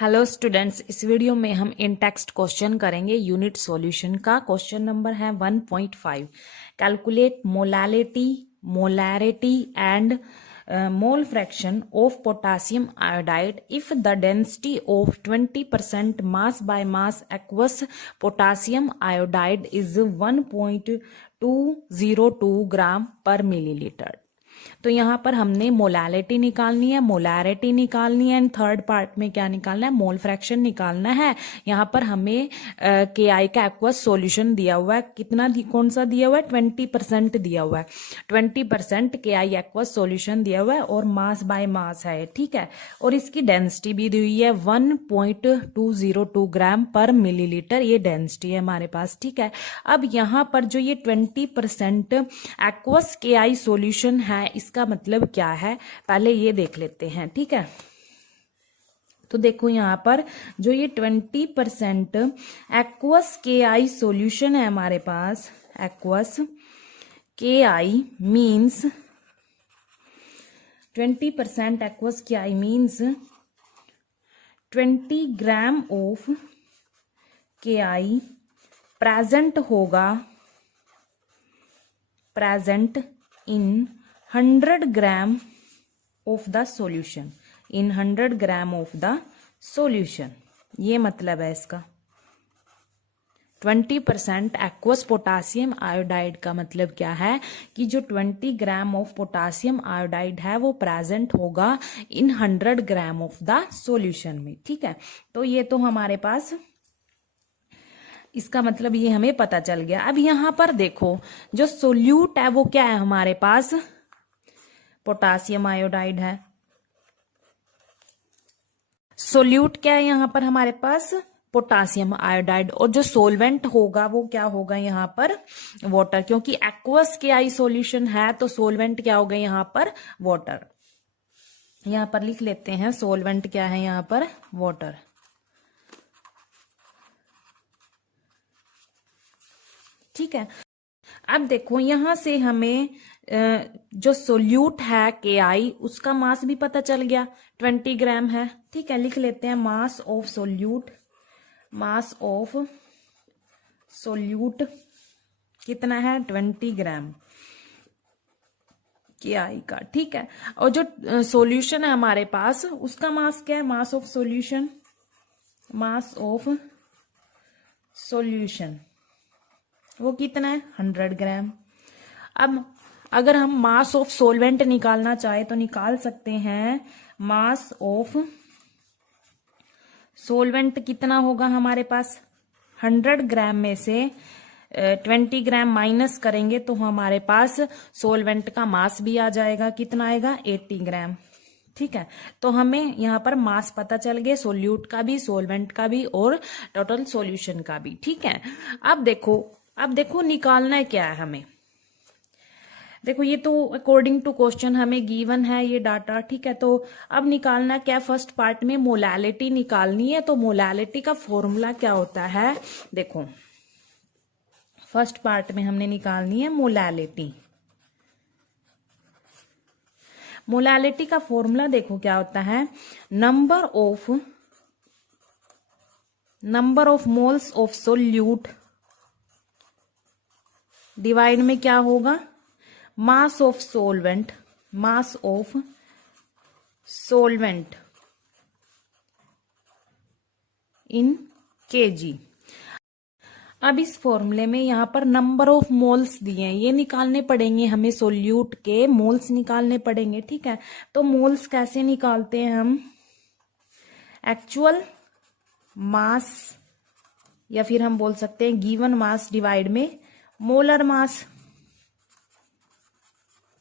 Hello students, इस video में हम इन टेक्स्ट क्वेश्चन करेंगे यूनिट सॉल्यूशन का। क्वेश्चन नंबर है 1.5। Calculate molarity and mole fraction of potassium iodide if the density of 20% mass by mass aqueous potassium iodide is 1.202 ग्राम पर millilitre. तो यहाँ पर हमने मोलैलिटी निकालनी है एंड थर्ड पार्ट में क्या निकालना है, मोल फ्रैक्शन निकालना है। यहाँ पर हमें के आई का एक्वस सॉल्यूशन दिया हुआ है। कितना कौन सा दिया हुआ है, 20% दिया हुआ है। 20% के आई एक्वस सॉल्यूशन दिया हुआ है और मास बाय मास है, ठीक है। और इसकी डेंसिटी भी दी हुई है 1.202 ग्राम पर मिलीलीटर, ये डेंसिटी है हमारे पास, ठीक है। अब यहाँ पर जो ये 20% एक्वस के आई सॉल्यूशन है, इसका मतलब क्या है पहले ये देख लेते हैं, ठीक है। तो देखो यहाँ पर जो ये 20% एक्वस के आई सॉल्यूशन है हमारे पास, एक्वस के आई मीन्स 20% एक्वस के आई मीन्स 20 ग्राम ऑफ के आई प्रेजेंट होगा, present in 100 gram of the solution, in 100 gram of the solution. ये मतलब है इसका। 20% एक्वस पोटासियम आयोडाइड का मतलब क्या है कि जो 20 ग्राम ऑफ पोटासियम आयोडाइड है वो प्रेजेंट होगा इन 100 ग्राम ऑफ द सॉल्यूशन में, ठीक है। तो ये तो हमारे पास इसका मतलब ये हमें पता चल गया। अब यहां पर देखो जो सोल्यूट है वो क्या है हमारे पास, पोटासियम आयोडाइड है। सोल्यूट क्या है यहां पर हमारे पास, पोटासियम आयोडाइड। और जो सोलवेंट होगा वो क्या होगा यहाँ पर, वाटर, क्योंकि एक्वस के आई सॉल्यूशन है तो सोलवेंट क्या होगा यहाँ पर, वाटर। यहां पर लिख लेते हैं सोलवेंट क्या है यहाँ पर, वाटर, ठीक है। अब देखो यहां से हमें जो सोल्यूट है के आई उसका मास भी पता चल गया, 20 ग्राम है, ठीक है। लिख लेते हैं mass of solute, mass of solute कितना है, 20 ग्राम के आई का, ठीक है। और जो सॉल्यूशन है हमारे पास उसका मास क्या है, mass of solution, mass of solution वो कितना है, 100 ग्राम। अब अगर हम मास ऑफ सोलवेंट निकालना चाहे तो निकाल सकते हैं। मास ऑफ सोलवेंट कितना होगा हमारे पास, 100 ग्राम में से 20 ग्राम माइनस करेंगे तो हमारे पास सोलवेंट का मास भी आ जाएगा, कितना आएगा, 80 ग्राम, ठीक है। तो हमें यहाँ पर मास पता चल गया, सोल्यूट का भी, सोलवेंट का भी और टोटल सॉल्यूशन का भी, ठीक है। अब देखो निकालना है क्या है हमें। देखो ये तो अकॉर्डिंग टू क्वेश्चन हमें गिवन है ये डाटा, ठीक है। तो अब निकालना क्या, फर्स्ट पार्ट में मोलैलिटी निकालनी है। तो मोलैलिटी का फॉर्मूला क्या होता है, देखो फर्स्ट पार्ट में हमने निकालनी है मोलैलिटी। मोलैलिटी का फॉर्मूला देखो क्या होता है, number of moles of solute divide में क्या होगा, mass of solvent, mass of solvent in KG. अब इस फॉर्मूले में यहां पर नंबर ऑफ मोल्स दिए हैं, ये निकालने पड़ेंगे हमें, सोल्यूट के मोल्स निकालने पड़ेंगे, ठीक है। तो मोल्स कैसे निकालते हैं हम, एक्चुअल मास या फिर हम बोल सकते हैं गिवन मास डिवाइड में मोलर मास।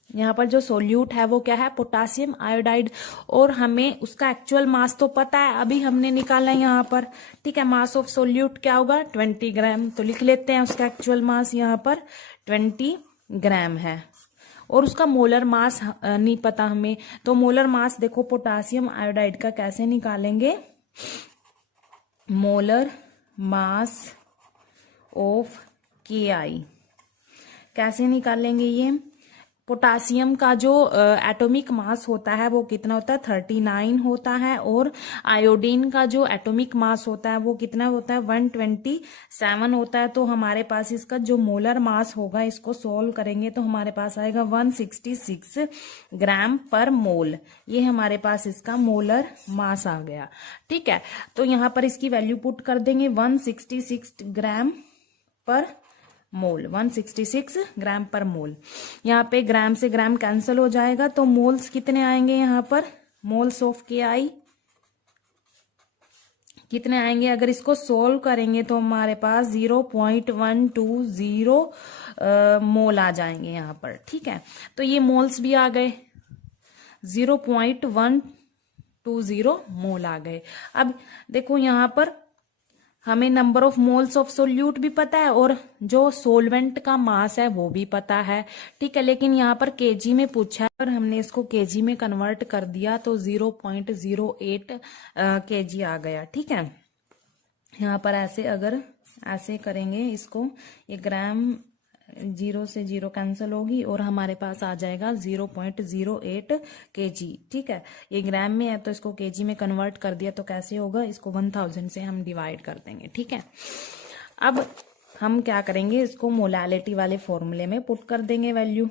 यहाँ पर जो सोल्यूट है वो क्या है, पोटासियम आयोडाइड, और हमें उसका एक्चुअल मास तो पता है, अभी हमने निकाला है यहाँ पर, ठीक है। मास ऑफ सोल्यूट क्या होगा, 20 ग्राम। तो लिख लेते हैं उसका एक्चुअल मास यहाँ पर 20 ग्राम है। और उसका मोलर मास नहीं पता हमें, तो मोलर मास देखो पोटासियम आयोडाइड का कैसे निकालेंगे, मोलर मास ऑफ के आई कैसे निकालेंगे, ये पोटासियम का जो एटॉमिक मास होता है वो कितना होता है 39 होता है, और आयोडीन का जो एटॉमिक मास होता है वो कितना होता है 127 होता है। तो हमारे पास इसका जो मोलर मास होगा, इसको सोल्व करेंगे तो हमारे पास आएगा 166 ग्राम पर मोल। ये हमारे पास इसका मोलर मास आ गया। ठीक है, तो यहाँ पर इसकी वैल्यू पुट कर देंगे 166 ग्राम पर मोल, 166 ग्राम पर मोल। यहाँ पे ग्राम से ग्राम कैंसिल हो जाएगा, तो मोल्स कितने आएंगे यहाँ पर, मोल्स ऑफ KI कितने आएंगे, अगर इसको सोल्व करेंगे तो हमारे पास 0.120 मोल आ जाएंगे यहाँ पर। ठीक है, तो ये मोल्स भी आ गए, 0.120 मोल आ गए। अब देखो यहाँ पर हमें number of moles of solute भी पता है और जो सोलवेंट का मास है वो भी पता है। ठीक है, लेकिन यहाँ पर केजी में पूछा है और हमने इसको केजी में कन्वर्ट कर दिया तो 0.08 केजी आ गया। ठीक है, यहाँ पर ऐसे अगर ऐसे करेंगे इसको, ये ग्राम 0 से 0 कैंसिल होगी और हमारे पास आ जाएगा 0.08 केजी। ठीक है, ये ग्राम में है तो इसको केजी में कन्वर्ट कर दिया तो कैसे होगा, इसको 1000 से हम डिवाइड कर देंगे। ठीक है, अब हम क्या करेंगे, इसको मोलालिटी वाले फॉर्मूले में पुट कर देंगे वैल्यू।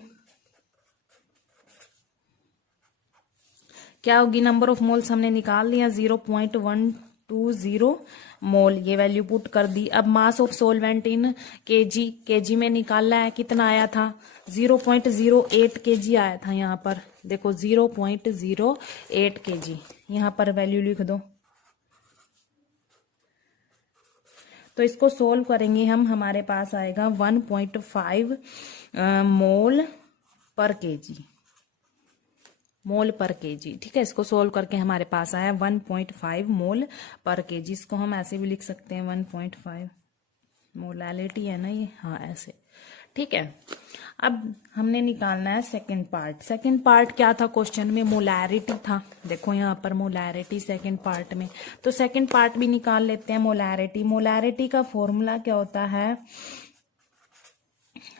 क्या होगी, नंबर ऑफ मोल्स हमने निकाल लिया 0.120 मोल, ये वैल्यू पुट कर दी। अब mass of solvent in KG में निकालना है, कितना आया था 0.08 केजी आया था। यहाँ पर देखो 0.08 केजी, यहाँ पर वैल्यू लिख दो। तो इसको सोल्व करेंगे हम, हमारे पास आएगा 1.5 मोल पर केजी, मोल पर केजी। ठीक है, इसको सोल्व करके हमारे पास आया 1.5 मोल पर केजी। इसको हम ऐसे भी लिख सकते हैं 1.5, मोलालिटी है ना ये, हाँ ऐसे। ठीक है, अब हमने निकालना है सेकंड पार्ट। सेकंड पार्ट क्या था क्वेश्चन में, मोलैरिटी था। देखो यहाँ पर मोलैरिटी सेकंड पार्ट में, तो सेकंड पार्ट भी निकाल लेते हैं। मोलैरिटी, मोलैरिटी का फॉर्मूला क्या होता है,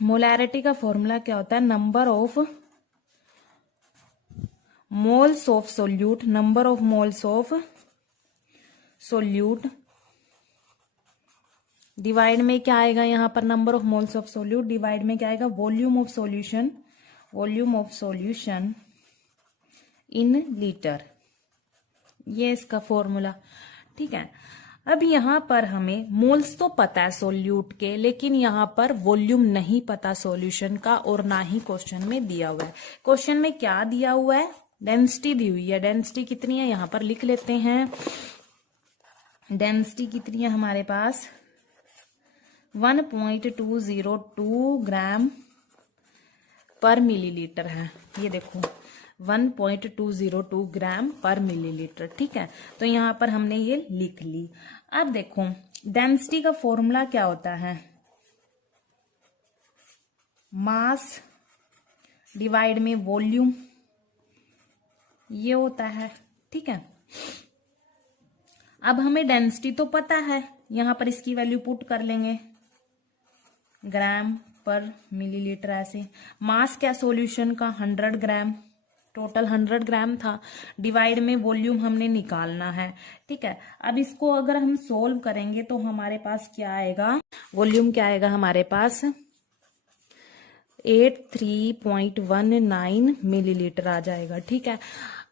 मोलैरिटी का फॉर्मूला क्या होता है, number of moles of solute, number of moles of solute divide में क्या आएगा, यहाँ पर number of moles of solute divide में क्या आएगा, volume of solution, volume of solution in litre, ये इसका फॉर्मूला। ठीक है, अब यहाँ पर हमें मोल्स तो पता है सोल्यूट के, लेकिन यहाँ पर वॉल्यूम नहीं पता सॉल्यूशन का, और ना ही क्वेश्चन में दिया हुआ है। क्वेश्चन में क्या दिया हुआ है, डेंसिटी दी हुई है। डेंसिटी कितनी है यहाँ पर लिख लेते हैं, डेंसिटी कितनी है हमारे पास 1.202 ग्राम पर मिलीलीटर है। ये देखो 1.202 ग्राम पर मिलीलीटर। ठीक है, तो यहाँ पर हमने ये लिख ली। अब देखो डेंसिटी का फॉर्मूला क्या होता है, मास डिवाइड में वॉल्यूम, ये होता है। ठीक है, अब हमें डेंसिटी तो पता है, यहां पर इसकी वैल्यू पुट कर लेंगे ग्राम पर मिलीलीटर ऐसे। मास क्या सॉल्यूशन का 100 ग्राम, टोटल 100 ग्राम था, डिवाइड में वॉल्यूम हमने निकालना है। ठीक है, अब इसको अगर हम सोल्व करेंगे तो हमारे पास क्या आएगा, वॉल्यूम क्या आएगा हमारे पास 83.19 मिलीलीटर आ जाएगा। ठीक है,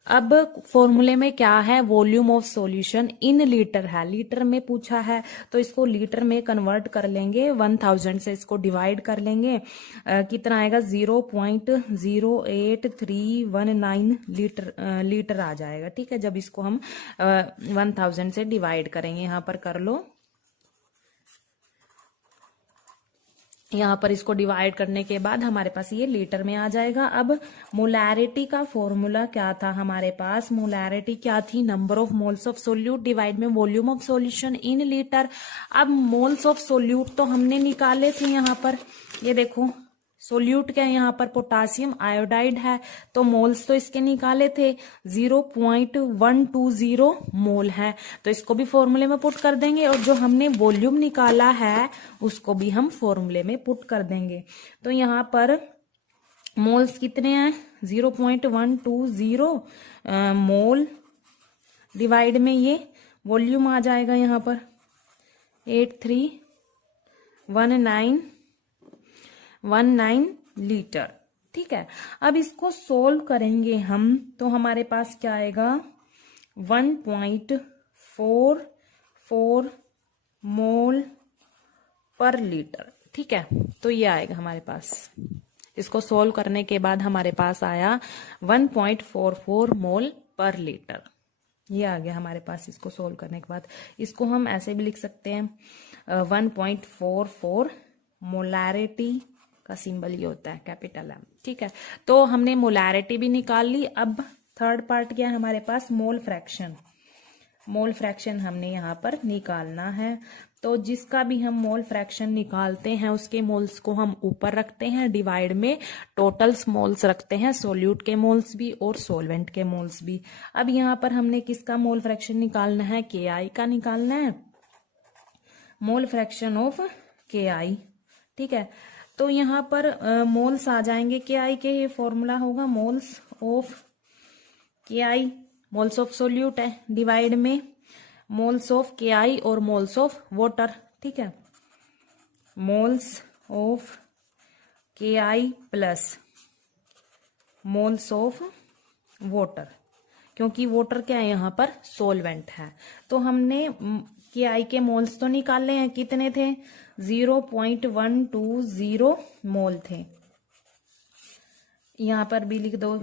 अब फॉर्मूले में क्या है, volume of solution in litre है, लीटर में पूछा है तो इसको लीटर में कन्वर्ट कर लेंगे, 1000 से इसको डिवाइड कर लेंगे। कितना आएगा 0.08319 लीटर आ जाएगा। ठीक है, जब इसको हम 1000 से डिवाइड करेंगे, यहाँ पर कर लो, यहाँ पर इसको डिवाइड करने के बाद हमारे पास ये लीटर में आ जाएगा। अब मोलैरिटी का फॉर्मूला क्या था हमारे पास, मोलैरिटी क्या थी, number of moles of solute divide में volume of solution in litre. अब मोल्स ऑफ सोल्यूट तो हमने निकाले थे, यहाँ पर ये देखो सोल्यूट क्या है, यहाँ पर पोटासियम आयोडाइड है, तो मोल्स तो इसके निकाले थे 0.120 मोल है, तो इसको भी फॉर्मूले में पुट कर देंगे, और जो हमने वॉल्यूम निकाला है उसको भी हम फॉर्मूले में पुट कर देंगे। तो यहाँ पर मोल्स कितने हैं 0.120 मोल डिवाइड में ये वॉल्यूम आ जाएगा यहाँ पर 831919 लीटर। ठीक है, अब इसको सोल्व करेंगे हम तो हमारे पास क्या आएगा 1.44 मोल पर लीटर। ठीक है, तो ये आएगा हमारे पास। इसको सोल्व करने के बाद हमारे पास आया 1.44 मोल पर लीटर। ये आ गया हमारे पास इसको सोल्व करने के बाद। इसको हम ऐसे भी लिख सकते हैं 1.44 मोलैरिटी का सिंबल ये होता है कैपिटल एम। ठीक है, तो हमने मोलैरिटी भी निकाल ली। अब थर्ड पार्ट क्या है हमारे पास मोल फ्रैक्शन। मोल फ्रैक्शन हमने यहाँ पर निकालना है। तो जिसका भी हम मोल फ्रैक्शन निकालते हैं उसके मोल्स को हम ऊपर रखते हैं, डिवाइड में टोटल्स मोल्स रखते हैं, सोल्यूट के मोल्स भी और सोलवेंट के मोल्स भी। अब यहाँ पर हमने किसका मोल फ्रैक्शन निकालना है KI का निकालना है, मोल फ्रैक्शन ऑफ KI। ठीक है, तो यहाँ पर मोल्स आ जाएंगे KI के, ये फॉर्मूला होगा moles of KI, moles of solute है, डिवाइड में मोल्स ऑफ KI और मोल्स ऑफ वाटर। ठीक है, moles of KI plus moles of water, क्योंकि वाटर क्या है यहाँ पर सोलवेंट है। तो हमने KI के मोल्स तो निकाले हैं, कितने थे 0.120 मोल थे। यहाँ पर भी लिख दो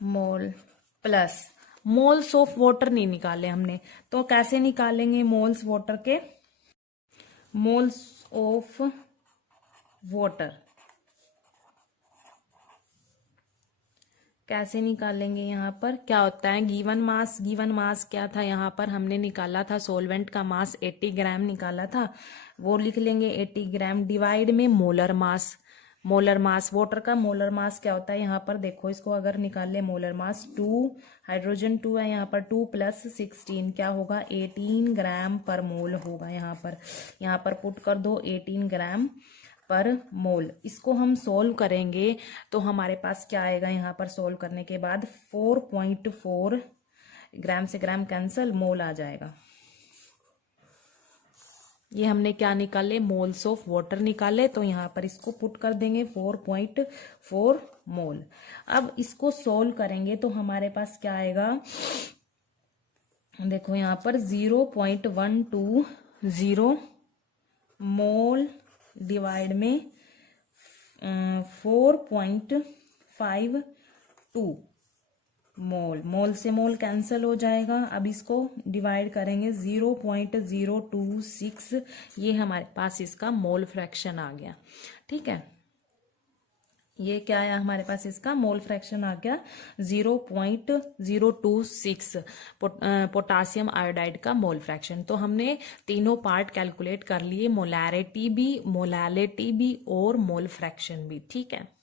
मोल प्लस मोल्स ऑफ वाटर नहीं निकाले हमने, तो कैसे निकालेंगे मोल्स वाटर के, मोल्स ऑफ वाटर कैसे निकालेंगे। यहाँ पर क्या होता है गिवन मास क्या था, यहाँ पर हमने निकाला था सोलवेंट का मास 80 ग्राम निकाला था, वो लिख लेंगे 80 ग्राम, डिवाइड में मोलर मास वाटर का मोलर मास क्या होता है यहाँ पर देखो, इसको अगर निकाल ले मोलर मास 2 हाइड्रोजन 2 है यहाँ पर, 2 + 16 क्या होगा 18 ग्राम पर मोल होगा। यहाँ पर पुट कर दो 18 ग्राम पर मोल। इसको हम सोल्व करेंगे तो हमारे पास क्या आएगा, यहाँ पर सोल्व करने के बाद 4.4 ग्राम से ग्राम कैंसल, मोल आ जाएगा। ये हमने क्या निकाले मोल्स ऑफ वाटर निकाले, तो यहाँ पर इसको पुट कर देंगे 4.4 मोल। अब इसको सोल्व करेंगे तो हमारे पास क्या आएगा, देखो यहाँ पर 0.120 मोल डिवाइड में 4.52 मोल से मोल कैंसिल हो जाएगा। अब इसको डिवाइड करेंगे 0.026, ये हमारे पास इसका मोल फ्रैक्शन आ गया। ठीक है, ये क्या आया हमारे पास, इसका मोल फ्रैक्शन आ गया 0.026 पोटासियम आयोडाइड का मोल फ्रैक्शन। तो हमने तीनों पार्ट कैलकुलेट कर लिए, मोलैरिटी भी, मोलैलिटी भी और मोल फ्रैक्शन भी। ठीक है।